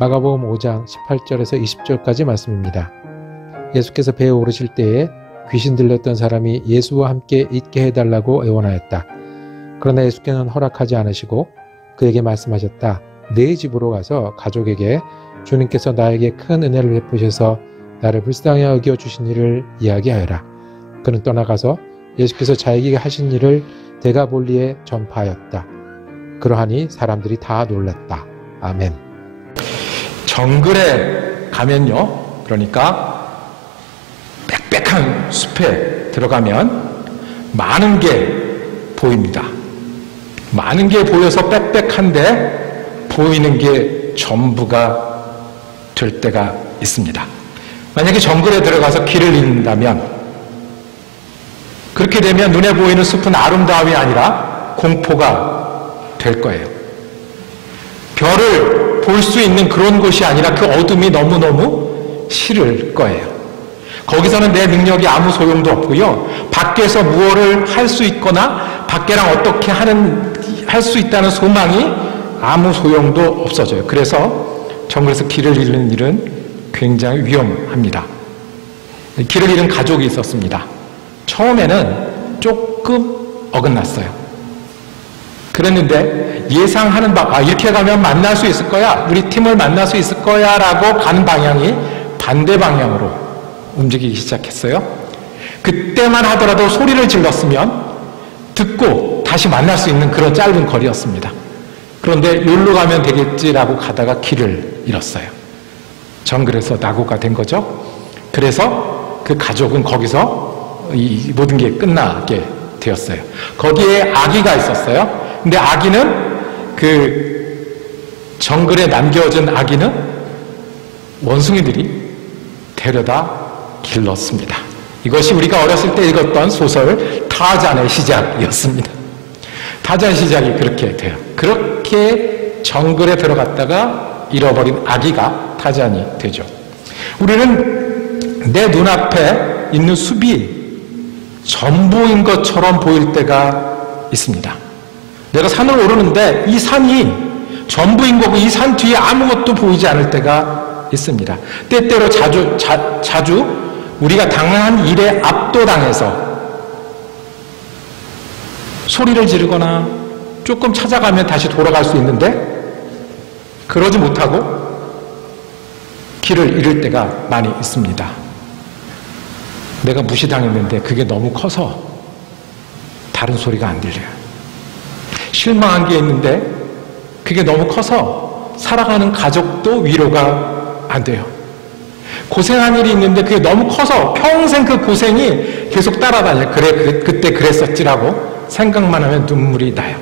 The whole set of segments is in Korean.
마가복음 5장 18절에서 20절까지 말씀입니다. 예수께서 배에 오르실 때에 귀신 들렸던 사람이 예수와 함께 있게 해달라고 애원하였다. 그러나 예수께서는 허락하지 않으시고 그에게 말씀하셨다. 네 집으로 가서 가족에게 주님께서 나에게 큰 은혜를 베푸셔서 나를 불쌍히 여겨주신 일을 이야기하여라. 그는 떠나가서 예수께서 자기에게 하신 일을 데가볼리에 전파하였다. 그러하니 사람들이 다 놀랐다. 아멘. 정글에 가면요, 그러니까 빽빽한 숲에 들어가면 많은 게 보입니다. 많은 게 보여서 빽빽한데 보이는 게 전부가 될 때가 있습니다. 만약에 정글에 들어가서 길을 잃는다면, 그렇게 되면 눈에 보이는 숲은 아름다움이 아니라 공포가 될 거예요. 별을 볼 수 있는 그런 곳이 아니라 그 어둠이 너무너무 싫을 거예요. 거기서는 내 능력이 아무 소용도 없고요. 밖에서 무엇을 할 수 있거나 밖에랑 어떻게 할 수 있다는 소망이 아무 소용도 없어져요. 그래서 정글에서 길을 잃는 일은 굉장히 위험합니다. 길을 잃은 가족이 있었습니다. 처음에는 조금 어긋났어요. 그랬는데 예상하는 이렇게 가면 만날 수 있을 거야, 우리 팀을 만날 수 있을 거야 라고 가는 방향이 반대 방향으로 움직이기 시작했어요. 그때만 하더라도 소리를 질렀으면 듣고 다시 만날 수 있는 그런 짧은 거리였습니다. 그런데 여기로 가면 되겠지라고 가다가 길을 잃었어요. 정글에서 낙오가 된 거죠. 그래서 그 가족은 거기서 이 모든 게 끝나게 되었어요. 거기에 아기가 있었어요. 근데 아기는 그 정글에 남겨진 아기는 원숭이들이 데려다 길렀습니다. 이것이 우리가 어렸을 때 읽었던 소설 타잔의 시작이었습니다. 타잔 시작이 그렇게 돼요. 그렇게 정글에 들어갔다가 잃어버린 아기가 타잔이 되죠. 우리는 내 눈앞에 있는 숲이 전부인 것처럼 보일 때가 있습니다. 내가 산을 오르는데 이 산이 전부인 거고 이 산 뒤에 아무것도 보이지 않을 때가 있습니다. 때때로 자주 우리가 당한 일에 압도당해서 소리를 지르거나 조금 찾아가면 다시 돌아갈 수 있는데 그러지 못하고 길을 잃을 때가 많이 있습니다. 내가 무시당했는데 그게 너무 커서 다른 소리가 안 들려요. 실망한 게 있는데 그게 너무 커서 살아가는 가족도 위로가 안 돼요. 고생한 일이 있는데 그게 너무 커서 평생 그 고생이 계속 따라다녀요. 그때 그랬었지라고 생각만 하면 눈물이 나요.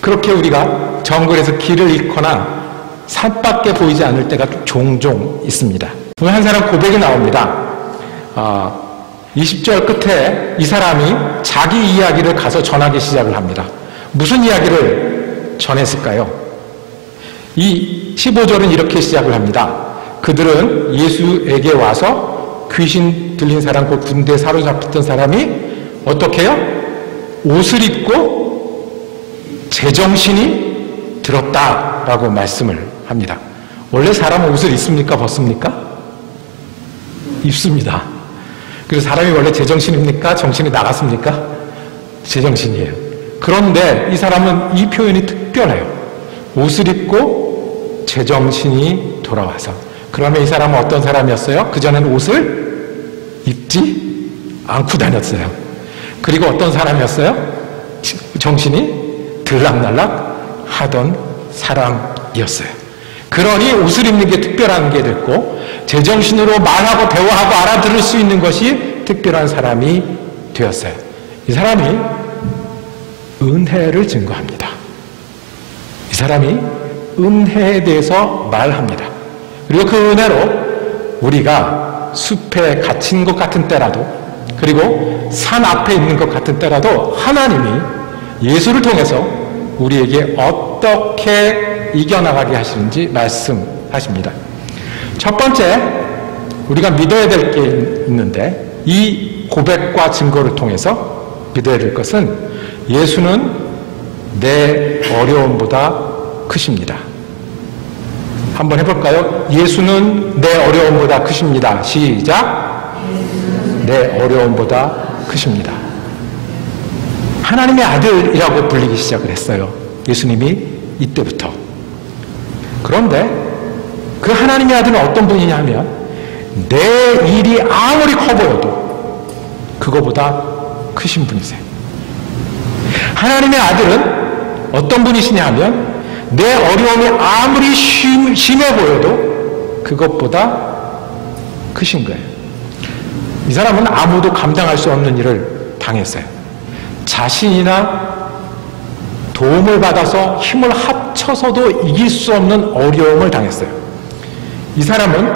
그렇게 우리가 정글에서 길을 잃거나 산밖에 보이지 않을 때가 종종 있습니다. 오늘 한 사람 고백이 나옵니다. 20절 끝에 이 사람이 자기 이야기를 가서 전하기 시작을 합니다. 무슨 이야기를 전했을까요? 이 15절은 이렇게 시작을 합니다. 그들은 예수에게 와서 귀신 들린 사람, 그 군대에 사로잡혔던 사람이 어떻게 해요? 옷을 입고 제정신이 들었다라고 말씀을 합니다. 원래 사람은 옷을 입습니까? 벗습니까? 입습니다. 그래서 사람이 원래 제정신입니까? 정신이 나갔습니까? 제정신이에요. 그런데 이 사람은 이 표현이 특별해요. 옷을 입고 제정신이 돌아와서. 그러면 이 사람은 어떤 사람이었어요? 그전에는 옷을 입지 않고 다녔어요. 그리고 어떤 사람이었어요? 정신이 들락날락 하던 사람이었어요. 그러니 옷을 입는 게 특별한 게 됐고 제정신으로 말하고 대화하고 알아들을 수 있는 것이 특별한 사람이 되었어요. 이 사람이 은혜를 증거합니다. 이 사람이 은혜에 대해서 말합니다. 그리고 그 은혜로 우리가 숲에 갇힌 것 같은 때라도, 그리고 산 앞에 있는 것 같은 때라도 하나님이 예수를 통해서 우리에게 어떻게 이겨나가게 하시는지 말씀하십니다. 첫 번째, 우리가 믿어야 될 게 있는데 이 고백과 증거를 통해서 믿어야 될 것은 예수는 내 어려움보다 크십니다. 한번 해볼까요? 예수는 내 어려움보다 크십니다. 시작. 내 어려움보다 크십니다. 하나님의 아들이라고 불리기 시작을 했어요. 예수님이 이때부터. 그런데 그 하나님의 아들은 어떤 분이냐 하면 내 일이 아무리 커 보여도 그거보다 크신 분이세요. 하나님의 아들은 어떤 분이시냐 하면 내 어려움이 아무리 심해 보여도 그것보다 크신 거예요. 이 사람은 아무도 감당할 수 없는 일을 당했어요. 자신이나 도움을 받아서 힘을 합쳐서도 이길 수 없는 어려움을 당했어요. 이 사람은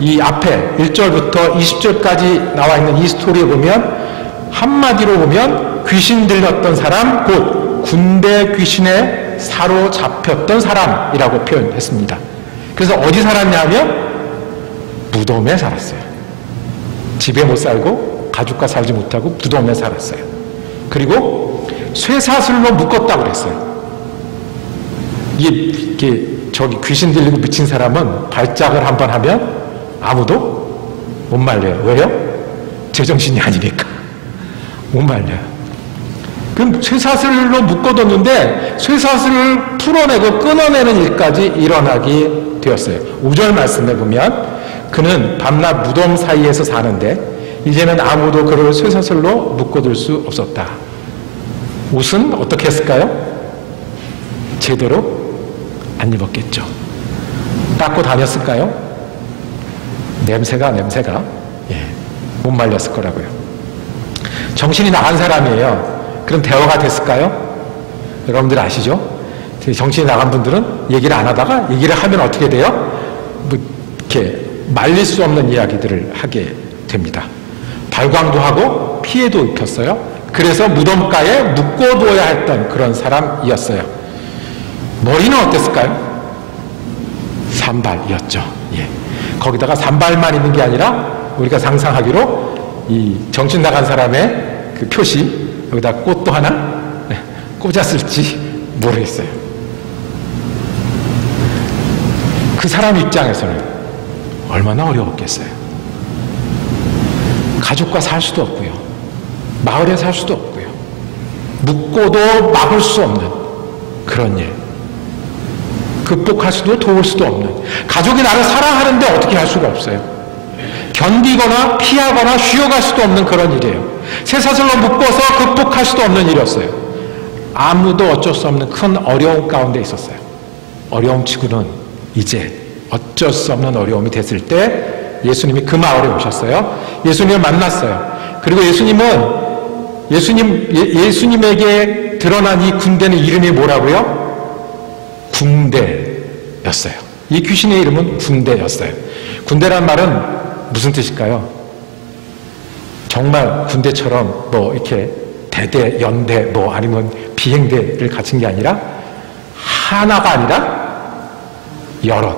이 앞에 1절부터 20절까지 나와 있는 이 스토리에 보면 한마디로 보면 귀신 들렸던 사람, 곧 군대 귀신에 사로잡혔던 사람이라고 표현했습니다. 그래서 어디 살았냐 하면 무덤에 살았어요. 집에 못 살고 가족과 살지 못하고 무덤에 살았어요. 그리고 쇠사슬로 묶었다고 그랬어요. 이게 저기 귀신 들리고 미친 사람은 발작을 한번 하면 아무도 못 말려요. 왜요? 제정신이 아니니까. 못 말려요. 그럼 쇠사슬로 묶어뒀는데 쇠사슬을 풀어내고 끊어내는 일까지 일어나게 되었어요. 5절 말씀에 보면 그는 밤낮 무덤 사이에서 사는데 이제는 아무도 그를 쇠사슬로 묶어둘 수 없었다. 옷은 어떻게 했을까요? 제대로 안 입었겠죠. 닦고 다녔을까요? 냄새가 못 말렸을 거라고요. 정신이 나간 사람이에요. 그럼 대화가 됐을까요? 여러분들 아시죠? 정신이 나간 분들은 얘기를 안 하다가 얘기를 하면 어떻게 돼요? 뭐 이렇게 말릴 수 없는 이야기들을 하게 됩니다. 발광도 하고 피해도 입혔어요. 그래서 무덤가에 묶어두어야 했던 그런 사람이었어요. 머리는 어땠을까요? 산발이었죠. 예. 거기다가 산발만 있는 게 아니라 우리가 상상하기로 이 정신 나간 사람의 그 표시 여기다 꽃도 하나 꽂았을지 모르겠어요. 그 사람 입장에서는 얼마나 어려웠겠어요. 가족과 살 수도 없고요. 마을에 살 수도 없고요. 묻고도 막을 수 없는 그런 일. 극복할 수도 도울 수도 없는. 가족이 나를 사랑하는데 어떻게 할 수가 없어요. 견디거나 피하거나 쉬어갈 수도 없는 그런 일이에요. 쇠사슬로 묶어서 극복할 수도 없는 일이었어요. 아무도 어쩔 수 없는 큰 어려움 가운데 있었어요. 어려움 치고는 이제 어쩔 수 없는 어려움이 됐을 때 예수님이 그 마을에 오셨어요. 예수님을 만났어요. 그리고 예수님에게 드러난 이 군대는 이름이 뭐라고요? 군대였어요. 이 귀신의 이름은 군대였어요. 군대란 말은 무슨 뜻일까요? 정말 군대처럼 뭐 이렇게 대대, 연대, 뭐 아니면 비행대를 갖춘 게 아니라 하나가 아니라 여럿.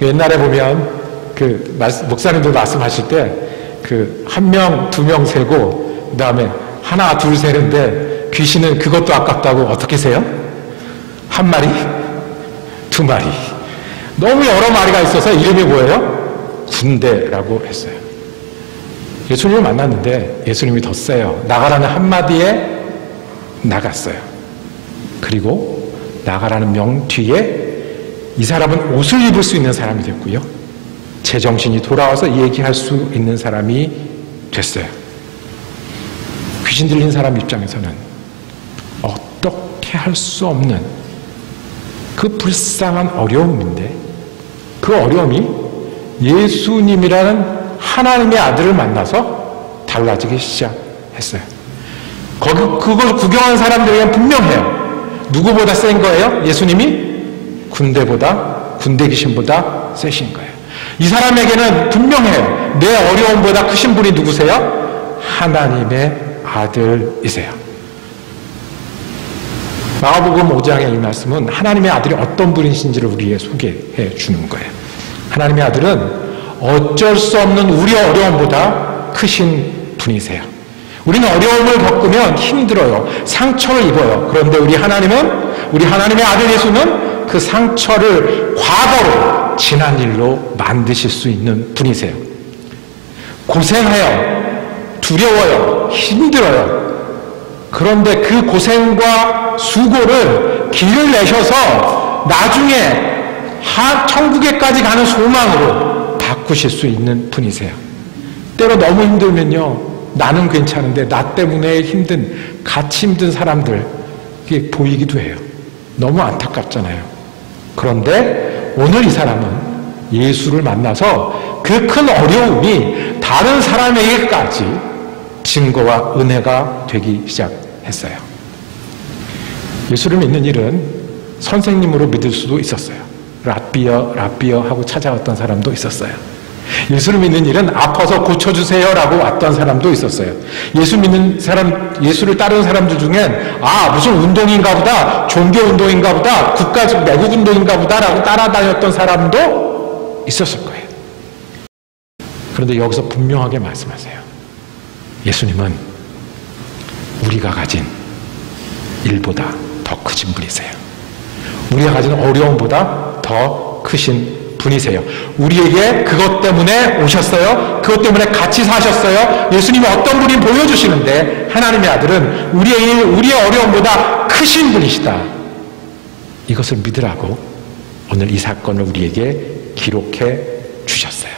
옛날에 보면 그 목사님들 말씀하실 때 그 한 명, 두 명 세고 그 다음에 하나, 둘 세는데 귀신은 그것도 아깝다고 어떻게 세요? 한 마리, 두 마리. 너무 여러 마리가 있어서 이름이 뭐예요? 군대라고 했어요. 예수님을 만났는데 예수님이 더 세요. 나가라는 한마디에 나갔어요. 그리고 나가라는 명 뒤에 이 사람은 옷을 입을 수 있는 사람이 됐고요. 제정신이 돌아와서 얘기할 수 있는 사람이 됐어요. 귀신 들린 사람 입장에서는 어떻게 할 수 없는 그 불쌍한 어려움인데 그 어려움이 예수님이라는 하나님의 아들을 만나서 달라지기 시작했어요. 그걸 구경한 사람들에게는 분명해요. 누구보다 센 거예요? 예수님이 군대 귀신보다 세신 거예요. 이 사람에게는 분명해요. 내 어려움보다 크신 분이 누구세요? 하나님의 아들이세요. 마가복음 5장의 이 말씀은 하나님의 아들이 어떤 분이신지를 우리에게 소개해 주는 거예요. 하나님의 아들은 어쩔 수 없는 우리의 어려움보다 크신 분이세요. 우리는 어려움을 겪으면 힘들어요. 상처를 입어요. 그런데 우리 하나님의 아들 예수는 그 상처를 과거로 지난 일로 만드실 수 있는 분이세요. 고생해요. 두려워요. 힘들어요. 그런데 그 고생과 수고를 길을 내셔서 나중에 천국에까지 가는 소망으로 바꾸실 수 있는 분이세요. 때로 너무 힘들면요, 나는 괜찮은데 나 때문에 같이 힘든 사람들 그게 보이기도 해요. 너무 안타깝잖아요. 그런데 오늘 이 사람은 예수를 만나서 그 큰 어려움이 다른 사람에게까지 증거와 은혜가 되기 시작했어요. 예수를 믿는 일은 선생님으로 믿을 수도 있었어요. 라비어 하고 찾아왔던 사람도 있었어요. 예수를 믿는 일은 아파서 고쳐주세요 라고 왔던 사람도 있었어요. 예수를 따르는 사람들 중엔 무슨 운동인가 보다, 종교 운동인가 보다, 국가적 매국 운동인가 보다 라고 따라다녔던 사람도 있었을 거예요. 그런데 여기서 분명하게 말씀하세요. 예수님은 우리가 가진 일보다 더 크신 분이세요. 우리가 가진 어려움보다 더 크신 분이세요. 우리에게 그것 때문에 오셨어요. 그것 때문에 같이 사셨어요. 예수님이 어떤 분이 보여주시는데 하나님의 아들은 우리의 어려움보다 크신 분이시다. 이것을 믿으라고 오늘 이 사건을 우리에게 기록해 주셨어요.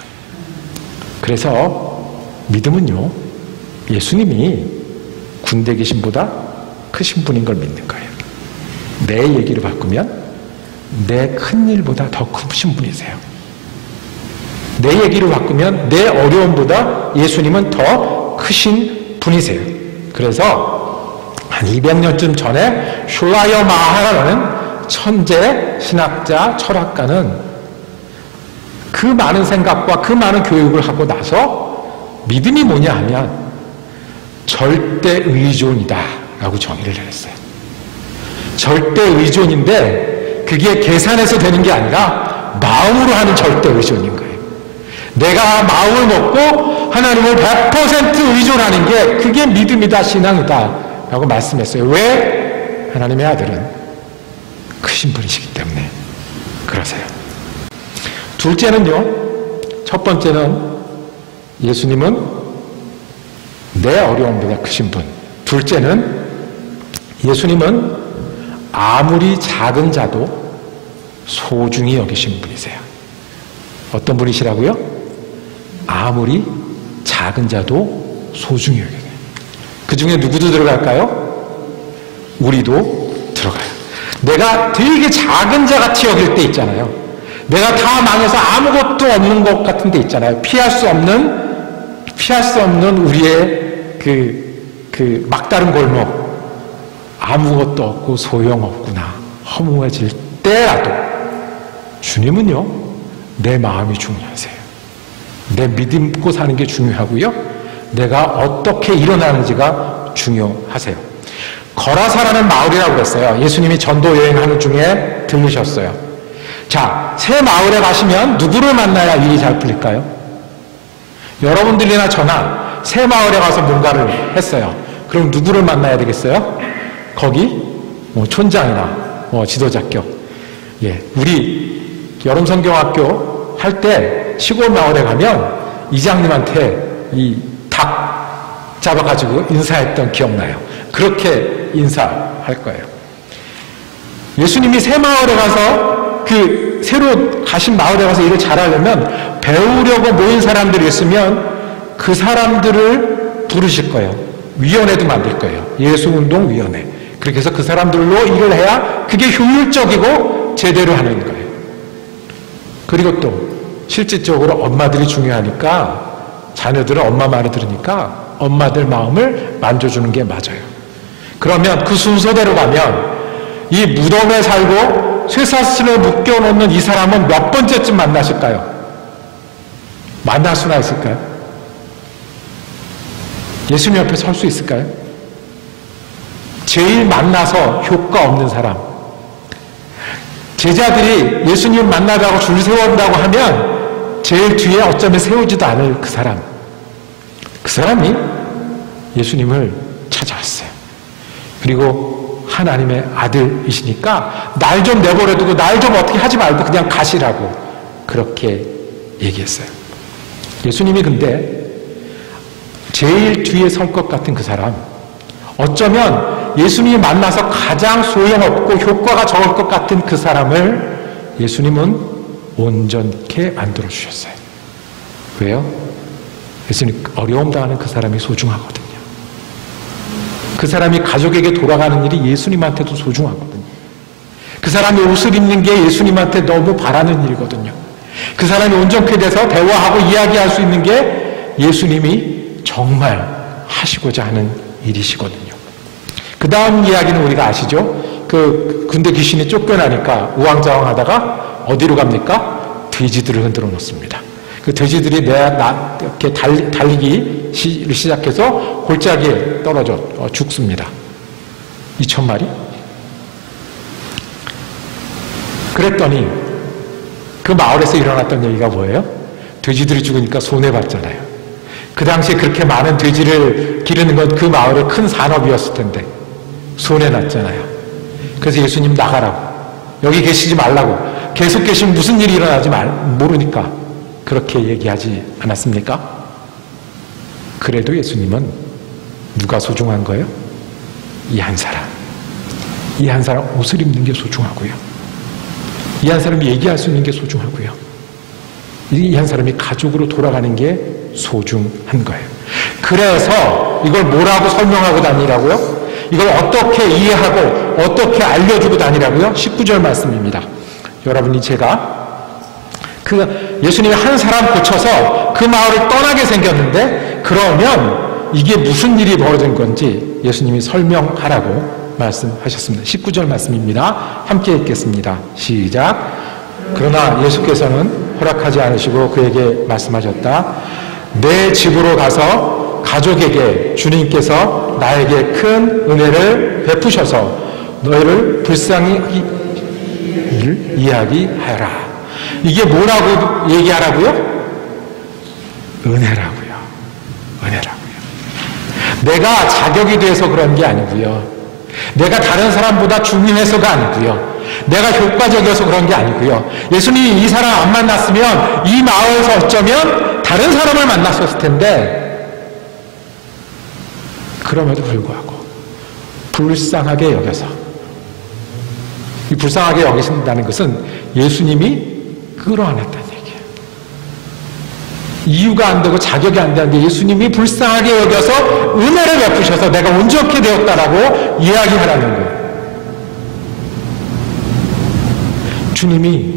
그래서 믿음은요, 예수님이 군대 계신보다 크신 분인 걸 믿는 거예요. 내 얘기를 바꾸면 내 큰 일보다 더 크신 분이세요. 내 얘기를 바꾸면 내 어려움보다 예수님은 더 크신 분이세요. 그래서 한 200년쯤 전에 슐라이어 마하라는 천재 신학자 철학가는 그 많은 생각과 그 많은 교육을 하고 나서 믿음이 뭐냐 하면 절대 의존이다 라고 정의를 내렸어요. 절대 의존인데 그게 계산해서 되는 게 아니라 마음으로 하는 절대 의존인 거예요. 내가 마음을 먹고 하나님을 100% 의존하는 게 그게 믿음이다, 신앙이다 라고 말씀했어요. 왜? 하나님의 아들은 크신 분이시기 때문에 그러세요. 둘째는요, 첫 번째는 예수님은 내 어려움보다 크신 분. 둘째는 예수님은 아무리 작은 자도 소중히 여기신 분이세요. 어떤 분이시라고요? 아무리 작은 자도 소중히 여기세요. 그 중에 누구도 들어갈까요? 우리도 들어가요. 내가 되게 작은 자 같이 여길 때 있잖아요. 내가 다 망해서 아무것도 없는 것 같은 데 있잖아요. 피할 수 없는 우리의 그 막다른 골목. 아무것도 없고 소용없구나. 허무해질 때라도 주님은요, 내 마음이 중요하세요. 내 믿고 사는 게 중요하고요. 내가 어떻게 일어나는지가 중요하세요. 거라사라는 마을이라고 그랬어요. 예수님이 전도 여행하는 중에 들르셨어요. 자, 새 마을에 가시면 누구를 만나야 일이 잘 풀릴까요? 여러분들이나 저나 새 마을에 가서 뭔가를 했어요. 그럼 누구를 만나야 되겠어요? 거기 촌장이나 지도자격. 예, 우리 여름성경학교 할 때 시골 마을에 가면 이장님한테 이 닭 잡아가지고 인사했던 기억나요. 그렇게 인사할 거예요. 예수님이 새 마을에 가서 그 새로 가신 마을에 가서 일을 잘하려면 배우려고 모인 사람들이 있으면 그 사람들을 부르실 거예요. 위원회도 만들 거예요. 예수운동위원회. 그렇게 해서 그 사람들로 일을 해야 그게 효율적이고 제대로 하는 거예요. 그리고 또 실질적으로 엄마들이 중요하니까 자녀들은 엄마 말을 들으니까 엄마들 마음을 만져주는 게 맞아요. 그러면 그 순서대로 가면 이 무덤에 살고 쇠사슬에 묶여놓는 이 사람은 몇 번째쯤 만나실까요? 만날 수나 있을까요? 예수님 옆에 설 수 있을까요? 제일 만나서 효과 없는 사람. 제자들이 예수님 만나자고 줄 세운다고 하면 제일 뒤에 어쩌면 세우지도 않을 그 사람. 그 사람이 예수님을 찾아왔어요. 그리고 하나님의 아들이시니까 날 좀 내버려두고 날 좀 어떻게 하지 말고 그냥 가시라고 그렇게 얘기했어요. 예수님이 근데 제일 뒤에 설 것 같은 그 사람, 어쩌면 예수님이 만나서 가장 소용없고 효과가 적을 것 같은 그 사람을 예수님은 온전케 만들어 주셨어요. 왜요? 예수님 어려움 당하는 그 사람이 소중하거든요. 그 사람이 가족에게 돌아가는 일이 예수님한테도 소중하거든요. 그 사람이 옷을 입는 게 예수님한테 너무 바라는 일이거든요. 그 사람이 온전케 돼서 대화하고 이야기할 수 있는 게 예수님이 정말 하시고자 하는 일이시거든요. 그 다음 이야기는 우리가 아시죠? 그 군대 귀신이 쫓겨나니까 우왕좌왕하다가 어디로 갑니까? 돼지들을 흔들어 놓습니다. 그 돼지들이 이렇게 달리기를 시작해서 골짜기에 떨어져 죽습니다. 2,000마리? 그랬더니 그 마을에서 일어났던 얘기가 뭐예요? 돼지들이 죽으니까 손해봤잖아요. 그 당시에 그렇게 많은 돼지를 기르는 건 그 마을의 큰 산업이었을 텐데 손해났잖아요. 그래서 예수님 나가라고, 여기 계시지 말라고, 계속 계시면 무슨 일이 일어나지 모르니까 그렇게 얘기하지 않았습니까? 그래도 예수님은 누가 소중한 거예요? 이 한 사람. 이 한 사람 옷을 입는 게 소중하고요. 이 한 사람이 얘기할 수 있는 게 소중하고요. 이 한 사람이 가족으로 돌아가는 게 소중한 거예요. 그래서 이걸 뭐라고 설명하고 다니라고요? 이걸 어떻게 이해하고 어떻게 알려주고 다니라고요? 19절 말씀입니다. 여러분이 제가 예수님이 한 사람 고쳐서 그 마을을 떠나게 생겼는데, 그러면 이게 무슨 일이 벌어진 건지 예수님이 설명하라고 말씀하셨습니다. 19절 말씀입니다. 함께 읽겠습니다. 시작. 그러나 예수께서는 허락하지 않으시고 그에게 말씀하셨다. 내 집으로 가서 가족에게 주님께서 나에게 큰 은혜를 베푸셔서 너희를 불쌍히 이야기하여라. 이게 뭐라고 얘기하라고요? 은혜라고요. 은혜라고요. 내가 자격이 돼서 그런 게 아니고요. 내가 다른 사람보다 중요해서가 아니고요. 내가 효과적이어서 그런 게 아니고요. 예수님이 이 사람 안 만났으면 이 마을에서 어쩌면 다른 사람을 만났었을 텐데, 그럼에도 불구하고 불쌍하게 여겨서, 이 불쌍하게 여기신다는 것은 예수님이 끌어안았다는 얘기예요. 이유가 안 되고 자격이 안 되는데 예수님이 불쌍하게 여겨서 은혜를 베푸셔서 내가 온전케 되었다라고 이야기하라는 거예요. 주님이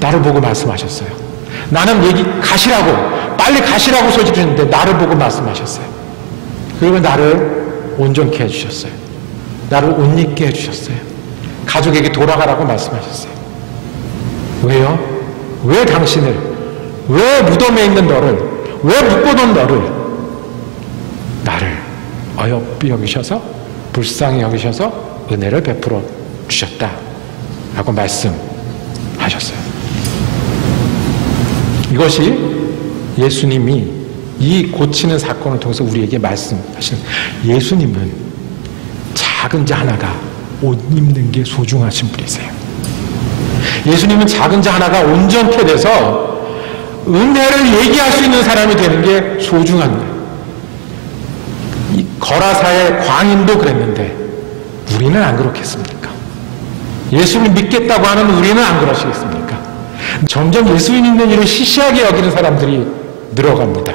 나를 보고 말씀하셨어요. 나는 가시라고, 빨리 가시라고 소리했는데 나를 보고 말씀하셨어요. 그리고 나를 온전케 해주셨어요. 나를 옷 입게 해주셨어요. 가족에게 돌아가라고 말씀하셨어요. 왜요? 왜 당신을, 왜 무덤에 있는 너를, 왜 묶어놓은 너를, 나를 어여삐 여기셔서, 불쌍히 여기셔서 은혜를 베풀어 주셨다 라고 말씀하셨어요. 이것이 예수님이 이 고치는 사건을 통해서 우리에게 말씀하시는, 예수님은 작은 자 하나가 옷 입는 게 소중하신 분이세요. 예수님은 작은 자 하나가 온전케 돼서 은혜를 얘기할 수 있는 사람이 되는 게 소중한 거예요. 이 거라사의 광인도 그랬는데 우리는 안 그렇겠습니까? 예수를 믿겠다고 하는 우리는 안 그러시겠습니까? 점점 예수 믿는 일을 시시하게 여기는 사람들이 늘어갑니다.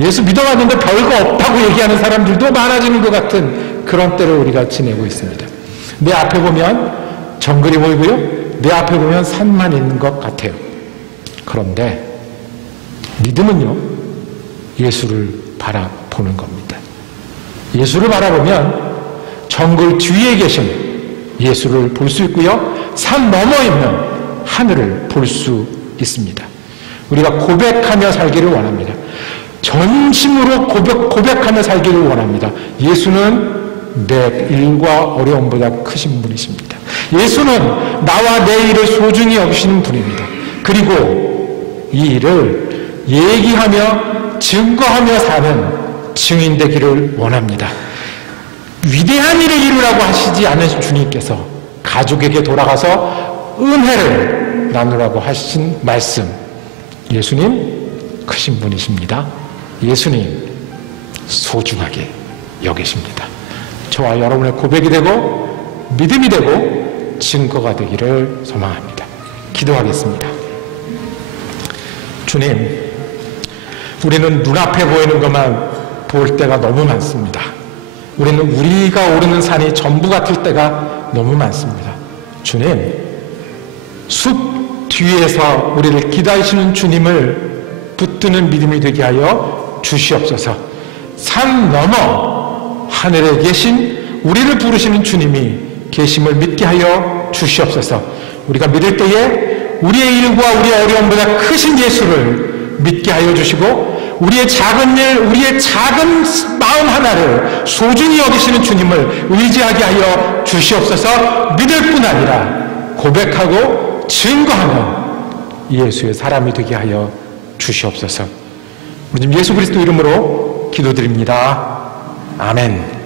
예수 믿어봤는데 별거 없다고 얘기하는 사람들도 많아지는 것 같은 그런 때를 우리가 지내고 있습니다. 내 앞에 보면 정글이 보이고요, 내 앞에 보면 산만 있는 것 같아요. 그런데 믿음은요, 예수를 바라보는 겁니다. 예수를 바라보면 정글 뒤에 계신 예수를 볼 수 있고요, 산 너머 있는 하늘을 볼 수 있습니다. 우리가 고백하며 살기를 원합니다. 전심으로 고백하며 살기를 원합니다. 예수는 내 일과 어려움보다 크신 분이십니다. 예수는 나와 내 일을 소중히 여기시는 분입니다. 그리고 이 일을 얘기하며 증거하며 사는 증인 되기를 원합니다. 위대한 일을 이루라고 하시지 않으신 주님께서 가족에게 돌아가서 은혜를 나누라고 하신 말씀, 예수님 크신 분이십니다. 예수님 소중하게 여기십니다. 저와 여러분의 고백이 되고 믿음이 되고 증거가 되기를 소망합니다. 기도하겠습니다. 주님, 우리는 눈앞에 보이는 것만 볼 때가 너무 많습니다. 우리는 우리가 오르는 산이 전부 같을 때가 너무 많습니다. 주님, 숲 뒤에서 우리를 기다리시는 주님을 붙드는 믿음이 되게 하여 주시옵소서. 산 너머 하늘에 계신 우리를 부르시는 주님이 계심을 믿게 하여 주시옵소서. 우리가 믿을 때에 우리의 일과 우리의 어려움보다 크신 예수를 믿게 하여 주시고, 우리의 작은 일, 우리의 작은 마음 하나를 소중히 여기시는 주님을 의지하게 하여 주시옵소서. 믿을 뿐 아니라 고백하고 증거하는 예수의 사람이 되게 하여 주시옵소서. 우리 주님 예수 그리스도 이름으로 기도드립니다. 아멘.